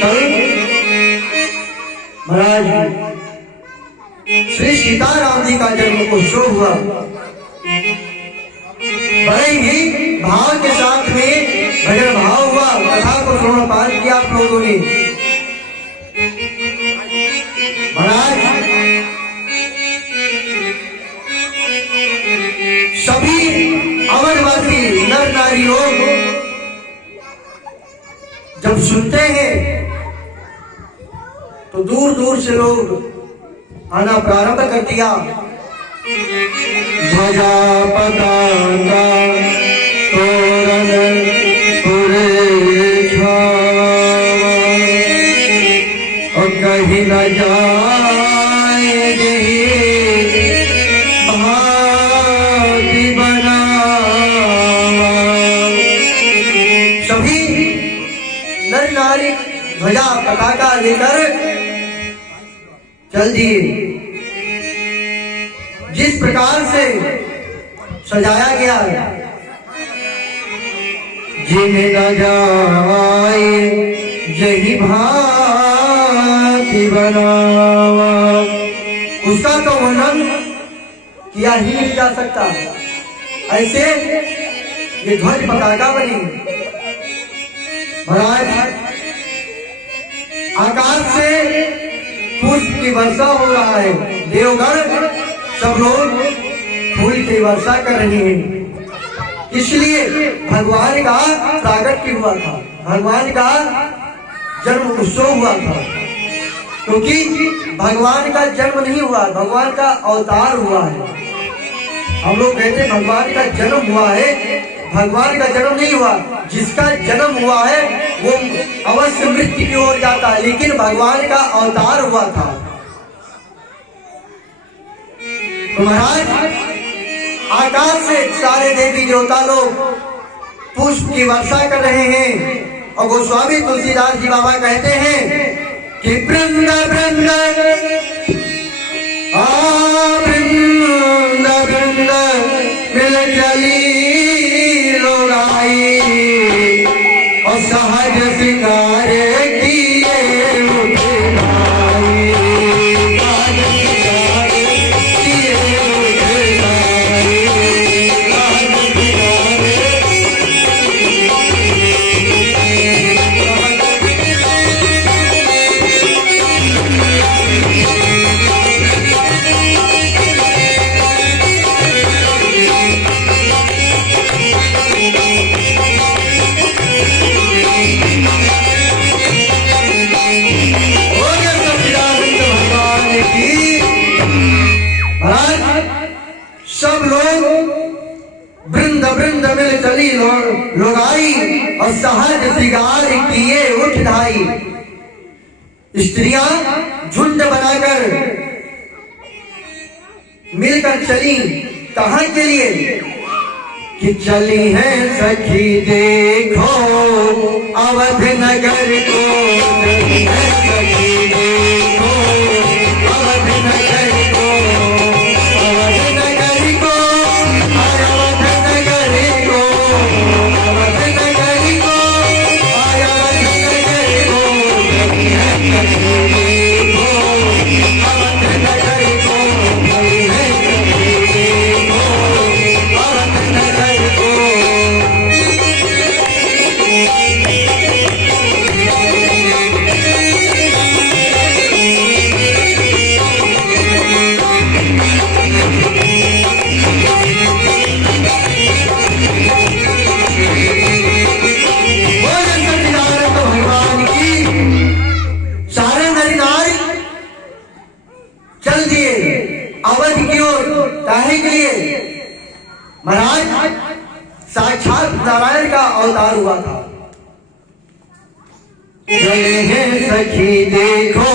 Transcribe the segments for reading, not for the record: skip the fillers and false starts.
कल महाराज श्री सीताराम जी का जन्म उत्सव हुआ। बड़े ही भाव के साथ में भजन भाव हुआ। कथा को श्रवण पाठ किया आप लोगों ने। महाराज सभी अवधवासी नर नारी लोग जब सुनते हैं तो दूर दूर से लोग आना प्रारंभ कर दिया। ध्वजा पताका तोरण पूरे छावा और कहीं न जाए भांति बनावा। सभी नर नारी ध्वजा पताका लेकर चल दिए। जिस प्रकार से सजाया गया जिन्हें न जाए यही भांति बनावा, उसका तो वर्णन किया ही नहीं जा सकता। ऐसे ये ध्वज पताका बनी। महाराज आकाश से पुष्प की वर्षा हो रहा है। देवगण सब लोग फूल की वर्षा कर रहे हैं। इसलिए भगवान का प्रागट्य हुआ था, भगवान का जन्म उत्सव हुआ था। क्योंकि भगवान का जन्म नहीं हुआ, भगवान का अवतार हुआ है। हम लोग कहते हैं भगवान का जन्म हुआ है, भगवान का जन्म नहीं हुआ। जिसका जन्म हुआ है वो अवश्य मृत्यु की ओर जाता है, लेकिन भगवान का अवतार हुआ था। तो महाराज आकाश से सारे देवी देवता लोग पुष्प की वर्षा कर रहे हैं। और गोस्वामी तुलसीदास जी बाबा कहते हैं कि वृंद वृंद वृंद वृंद मिल चली लोग आई और सहज श्रृंगार किए लोगाई और सहज श्रृंगार किए उठ ढाई। स्त्रियां झुंड बनाकर मिलकर चली। कहां के लिए? कि चली है सखी देखो अवध नगर को, चली है सखी देखो अवध नगर को, अवध नगर को, अवध नगर को, अवध नगर को, अवध नगर को, चली है सखी देखो अवध नगर को, चली है सखी देखो अवध नगर को। महाराज साक्षात नारायण का अवतार हुआ था। चले हैं सखी देखो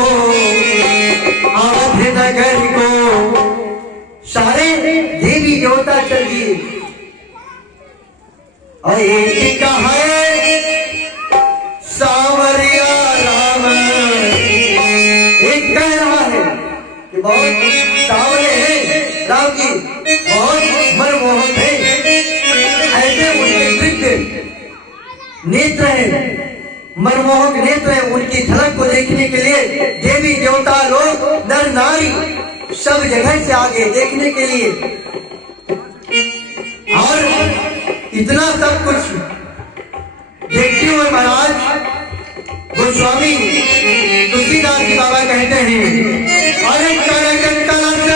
अवध नगर को, सारे देवी देवता चल दिए। और एक कहा है सावरिया राम, एक कह रहा है कि बहुत सावरे हैं राम जी, बहुत मनमोहक है। ऐसे उनके दिव्य नेत्र है, मनमोहक नेत्र है, उनके उनकी झलक को देखने के लिए देवी देवता लोग, नर नारी सब जगह से आगे देखने के लिए। और इतना सब कुछ देखते हुए महाराज गोस्वामी तुलसीदास जी बाबा कहते हैं, अरे कनक कलश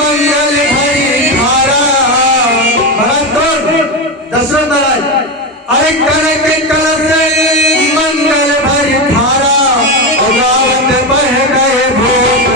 मंगल भरी धारा। महाराज तो दशरथ महाराज, अरे कनक कलश मंगल भरी धारा, और गावत बह गए भोग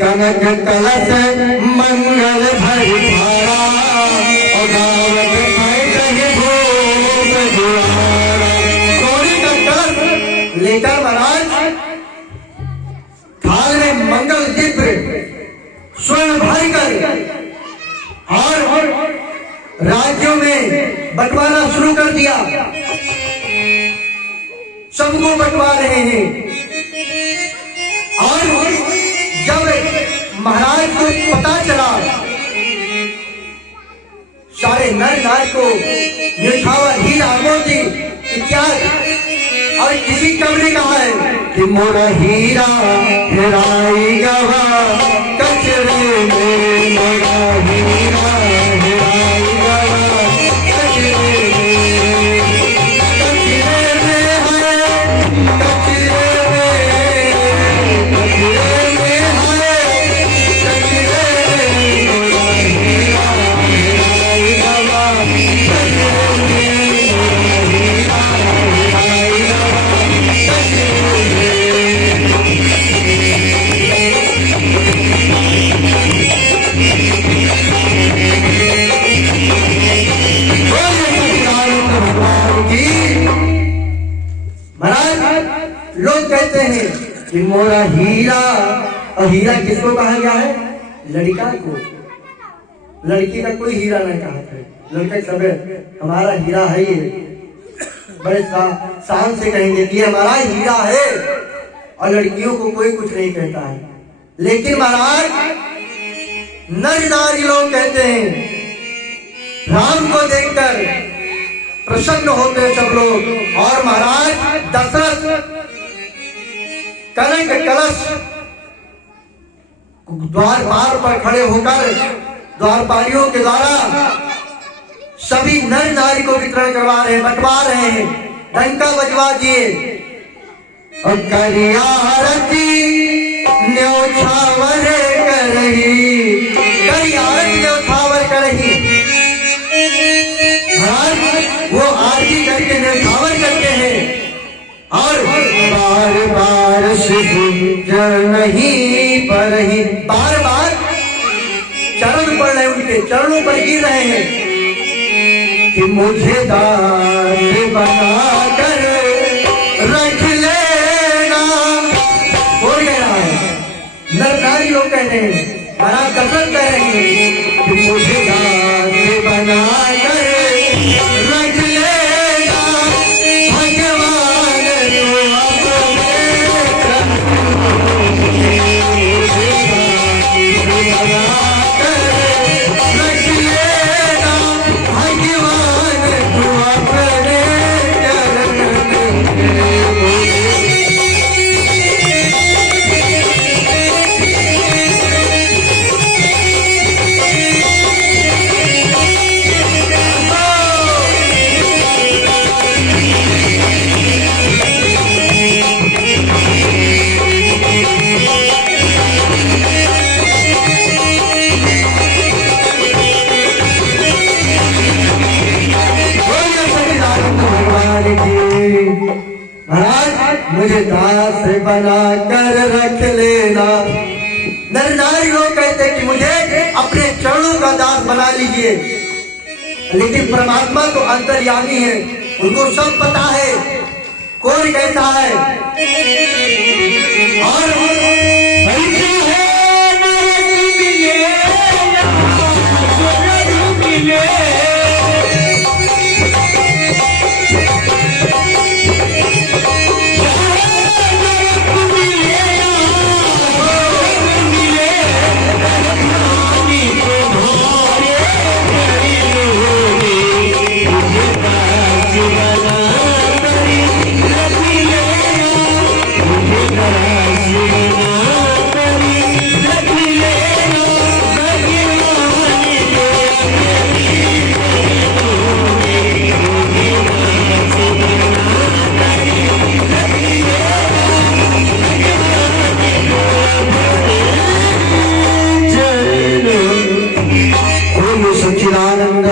कनक कलश मंगल भरी धारा, और गावत बह गए भोग द्वारा। सोने का कलश लेकर महाराज थाल में मंगल दिव्य स्वर्ण भर कर और राज्यों में बंटवारा शुरू कर दिया। सबको बंटवा रहे हैं। और जब महाराज को पता चला, सारे नर नारी को न्यौछावर हीरा मोती इत्यादि, और किसी कवि ने कहा है कि मोरा हीरा हेराई गवा कचरे में, मोरा हीरा हेराई गवा कचरे में, कचरे में है, कचरे में, कचरे में है, कचरे में, मोरा हीरा हेराई गवा कचरे में, मोरा हीरा हेराई गवा कचरे महाराज लोग कहते हैं कि मोरा हीरा, और हीरा किसको कहा गया है? लड़का को। लड़की का कोई हीरा नहीं कहा है। लड़का सब हमारा हीरा है, ये बड़े शान से कहेंगे कि हमारा हीरा है, और लड़कियों को कोई कुछ नहीं कहता है। लेकिन महाराज नर नारी लोग कहते हैं, राम को देखकर प्रसन्न होते सब लोग। और महाराज दशरथ कनक कलश द्वारपाल पर खड़े होकर द्वारपालियों के द्वारा सभी नर नारी को वितरण करवा रहे, बंटवा रहे हैं। डंका बजवा दिए और करिया आरती न्यौछावर करही, करिया आरती न्यौछावर करही। वो आरती करके न्यौछावर करते हैं। और बार बार नहीं पर ही, बार बार चरण पड़ रहे, उनके चरणों पर गिर रहे हैं कि मुझे दास बना कर रख लेना। बोल गया है नर नारी लोग कह रहे हैं, महाराज दशरथ कह रहे हैं कि मुझे दास बना कर रख लेना, भगवान तो मुझे दास बना कर रख लेना। नर नारी लोग कहते कि मुझे अपने चरणों का दास बना लीजिए, लेकिन परमात्मा तो अंतर्यामी है, उनको सब पता है कौन कैसा है और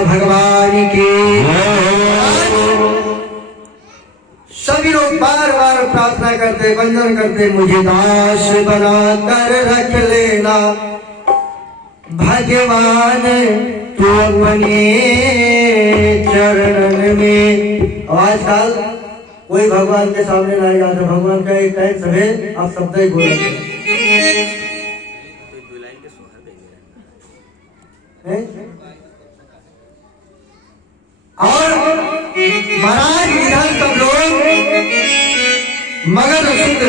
भगवान की सभी लोग बार बार प्रार्थना करते वंदन करते, मुझे दास बना कर रख लेना भगवान तू अपने चरणन में। आजकल कोई भगवान के सामने नहीं जाता, भगवान का एक टाइम सभी आप शब्द ही बोल और महाराज इधर सब लोग मगध शुद्ध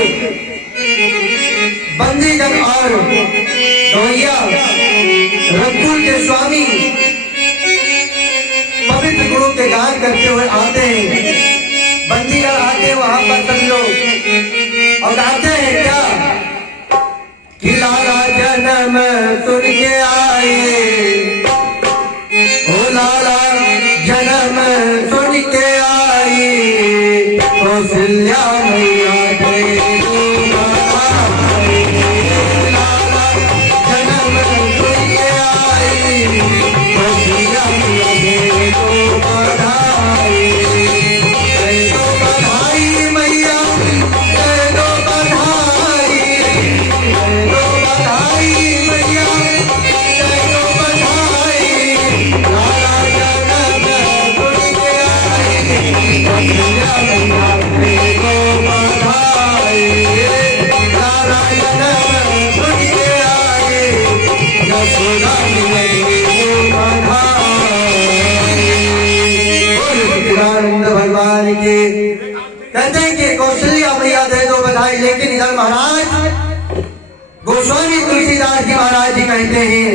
बंदीजन और गवैया रघुकुल के स्वामी पवित्र गुरु के गान करते हुए आते हैं। बंदीजन आते हैं वहां पर सभी लोग और गाते हैं क्या कि लाला जन्म सुन के आए, ओ लाला जन्म सुन के आई, कौशल्या मैया भगवान के कहते हैं कि कौशल्या मैया दे दो बधाई। लेकिन इधर महाराज गोस्वामी तुलसीदास जी महाराज जी कहते हैं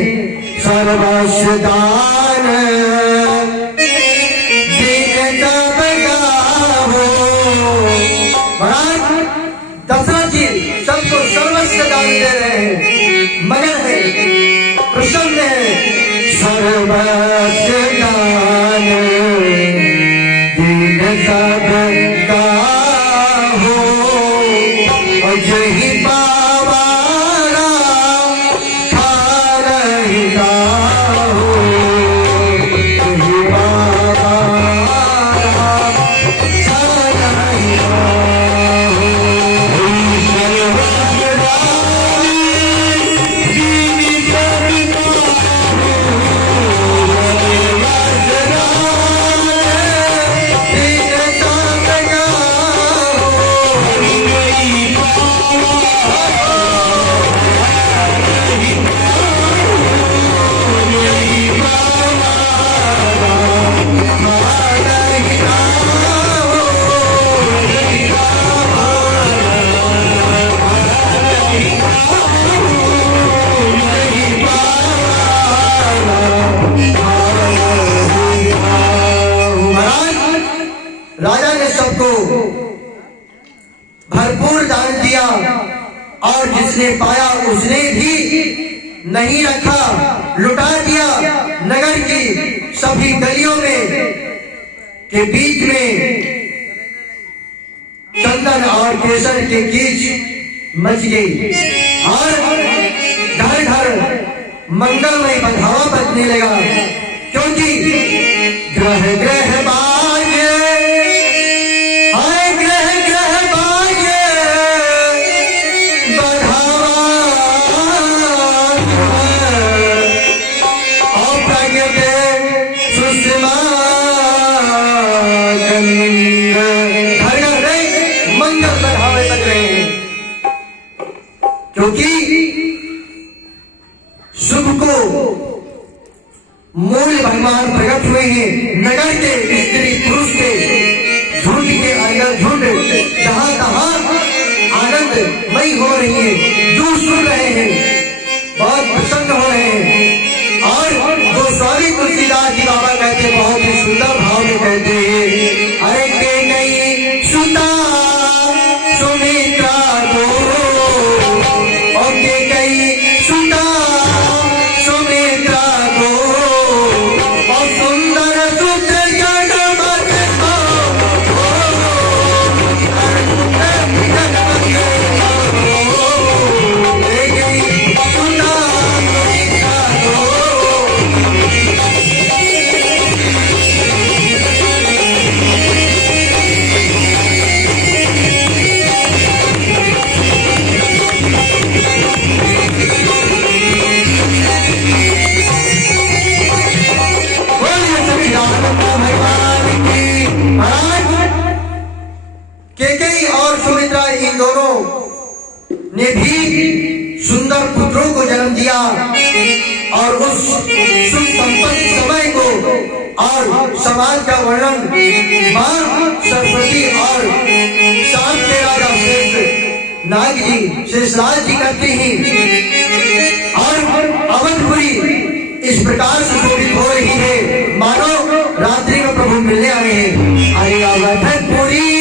सर्वस्व दान महाराज दशरथ जी सबको सर्वस्व दान दे रहे हैं, मगन है, प्रसन्न है। सर्वस्व दान सबका हो और यही पावारा खा रहता हो, यही पावारा खा रहता हो। राजा ने सबको भरपूर दान दिया और जिसने पाया उसने भी नहीं रखा, लुटा दिया। नगर की सभी गलियों में के बीच में चंदन और केसर के कीच मच गई और घर घर मंगलमय बधावा बजने लगा, क्योंकि ग्रह ग्रह बाजे, हाय ग्रह ग्रह बाजे बधावा और प्रगटे सुषमा घर घर मंगल बढ़ावे लग रहे हैं, क्योंकि शुभ को मूल भगवान प्रकट हुए हैं। नगर के स्त्री पुरुष के झुंड के अंदर झुंड जहां तहां आनंदमयी हो रही है, जो सुन रहे हैं बहुत प्रसन्न हो रहे हैं। और गोस्वामी तुलसीदास जी बाबा कहते बहुत ही सुंदर भाव में कहते हैं, अरे के नहीं सुता सुमित्रा दो, और के कई सुता सुमित्रा दो, और सुंदर सुत जनमत केकई और सुमित्रा इन दोनों ने भी सुंदर पुत्रों को जन्म दिया, और उस सुख संपन्न समय को और समाज का वर्णन मां सरस्वती और शाम के राजा शेष नाग जी शेषराज जी करते हैं। और अवधपुरी इस प्रकार से शोभित हो रही है, मानो रात्रि में प्रभु मिलने आए हैं। अरे अवधपुरी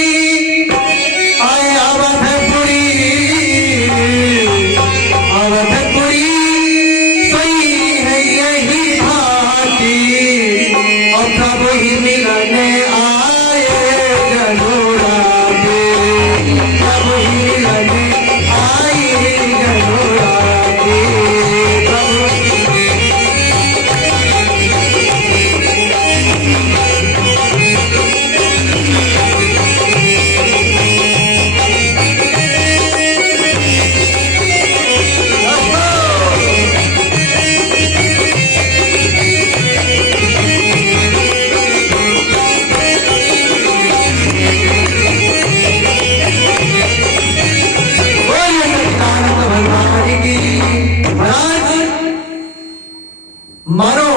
मानो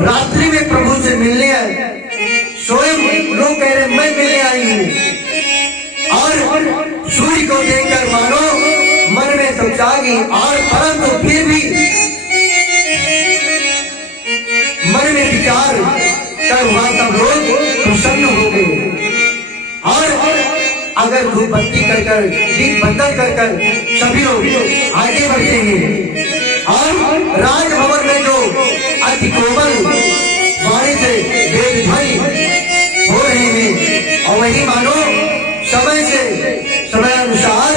रात्रि में प्रभु से मिलने आए, स्वयं लोग कह रहे मैं मिलने आई हूं, और सूर्य को देखकर मानो मन में तो जागी, और परंतु फिर भी मन में विचार कर वहां सब लोग प्रसन्न हो गए। और अगर धूप बत्ती कर दीप बंदन कर सभी लोग आगे बढ़ते हैं, और राजभवन में जो अति कोमल वाणी से वेद ध्वनि हो रहे हैं, और वही मानो समय से समय अनुसार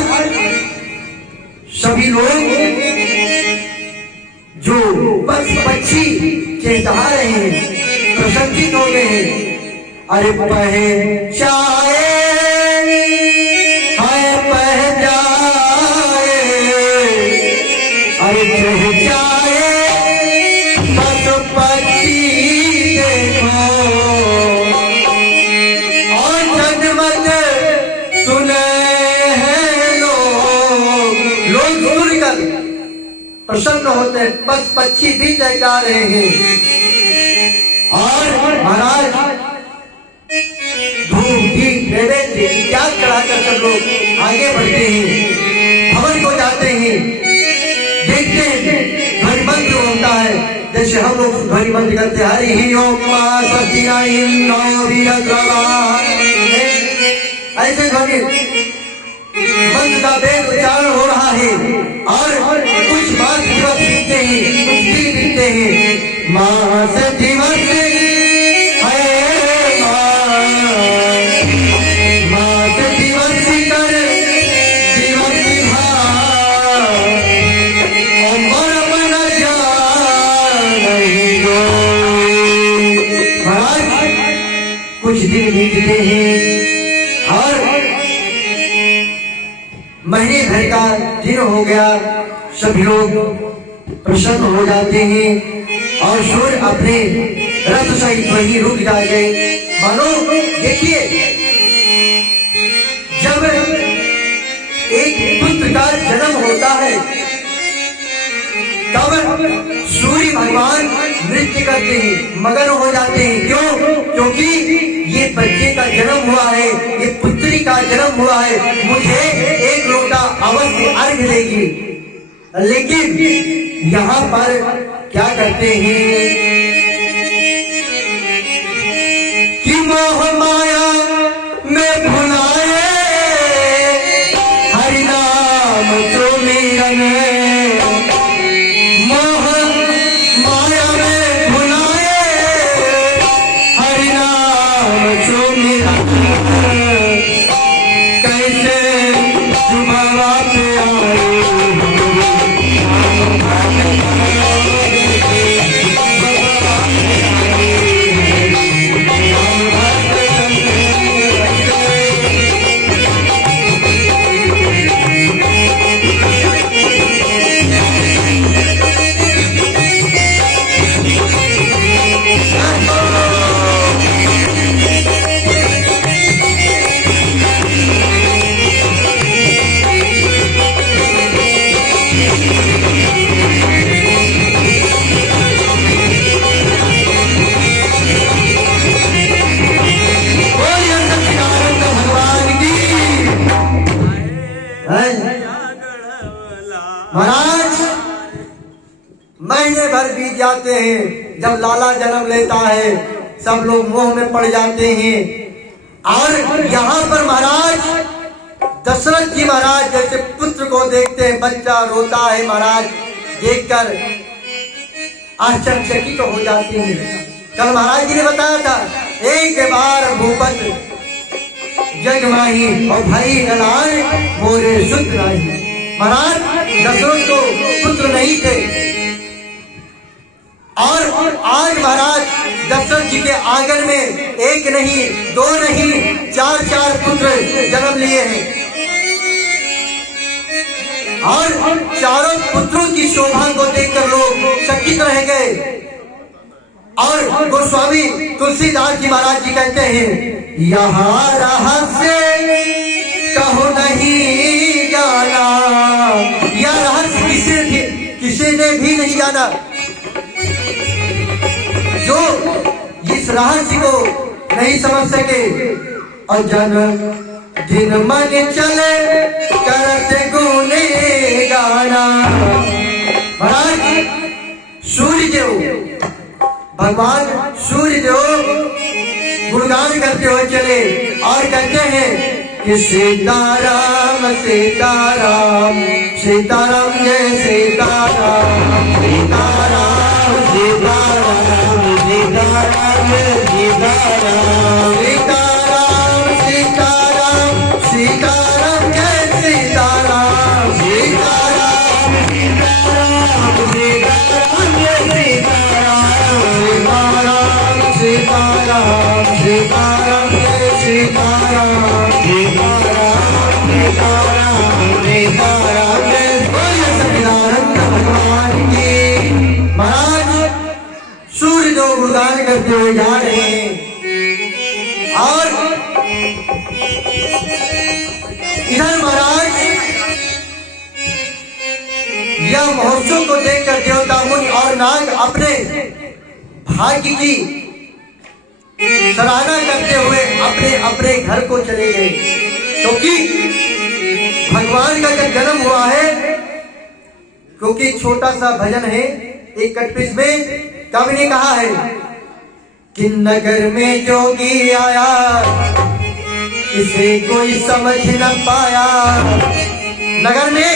सभी लोग जो पक्षी चेता रहे हैं प्रसन्नित हो गए हैं। अरे पहचाए अरे पहचाए पशुपति देखो, और जनमत सुने हैं लोग सुनकर प्रसन्न होते हैं, बस पक्षी भी चहका रहे हैं। और महाराज धूप दीप नैवेद्य त्याग कराकर सब लोग आगे बढ़ते हैं, भवन को जाते हैं, देखते हैं ध्वनि मंत्र होता है, जैसे हम लोग ध्वनि मंत्र करते हैं, हरि ओम ऐसे ध्वनि मंत्र का वेद उच्चारण हो रहा है। और कुछ मास दिवस बीतते हैं, कुछ दिन बीतते हैं, मास दिवस कुछ दिन बीतते हैं, और महीने भर का दिन हो गया, सभी लोग प्रसन्न हो जाते हैं, और सूर्य अपने रथ सहित वहीं रुक जाते। मानो देखिए, जब एक पुत्र का जन्म होता है तब सूर्य भगवान नृत्य करते हैं, मगन हो जाते हैं। क्यों? क्योंकि ये बच्चे का जन्म हुआ है, ये पुत्री का जन्म हुआ है, मुझे एक लोटा अवश्य अर्घ देगी। लेकिन यहाँ पर क्या करते हैं कि मोह माया में भुलाए हरि नाम जो मिलन, मोह माया में भुलाए हरि नाम जो मिलन, कैसे जुबावा पे आए महाराज। महीने भर बीत जाते हैं, जब लाला जन्म लेता है सब लोग मोह में पड़ जाते हैं। और यहाँ पर महाराज दशरथ जी महाराज जैसे पुत्र को देखते हैं, बच्चा रोता है, महाराज देखकर आश्चर्यचकित हो जाते हैं। कल महाराज जी ने बताया था, एक बार भूपत जग माही और भाई नलाल मोरे सुत नाही। महाराज दशरथ को पुत्र नहीं थे और आज महाराज दशरथ जी के आंगन में एक नहीं, दो नहीं, चार चार पुत्र जन्म लिए हैं। और चारों पुत्रों की शोभा को देखकर लोग चकित रह गए। और गोस्वामी तुलसीदास जी महाराज जी कहते हैं, यहाँ रहस्य कहो नहीं जाना, यह रहस्य किसी ने भी नहीं जाना। जो इस रहस्य को नहीं समझ सके और जन दिन मन चले करते गुने गाना। महाराज सूर्य देव, भगवान सूर्य देव गुणगान करते हुए चले और कहते हैं कि सीताराम सीताराम सीताराम जय सीताराम सीताराम सीताराम सीताराम सीताराम सीताराम सीताराम सीताराम जय सीताराम सीताराम सीताराम सीताराम जय सीताराम सीताराम सीताराम सीताराम जय सीताराम सीताराम सीताराम सीताराम जय सच्चिदानंद भगवान की। महाराज सूर्य जो गुणगान करते हुए जा रहे हैं और इधर महाराज यह महोत्सव को देखकर देवता मुनि और नाग अपने भाग्य की सराहना करते हुए अपने अपने घर को चले गए। क्योंकि भगवान का जब जन्म हुआ है, क्योंकि छोटा सा भजन है एक कटपिस में कवि ने कहा है कि नगर में जोगी आया इसे कोई समझ न पाया। नगर में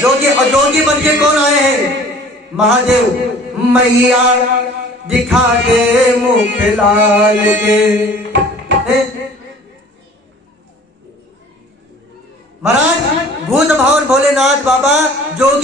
जोगी, और जोगी बन के कौन आए हैं? महादेव मैया दिखा दे मुख लाल के। महाराज भूत भवन भोलेनाथ बाबा जोगी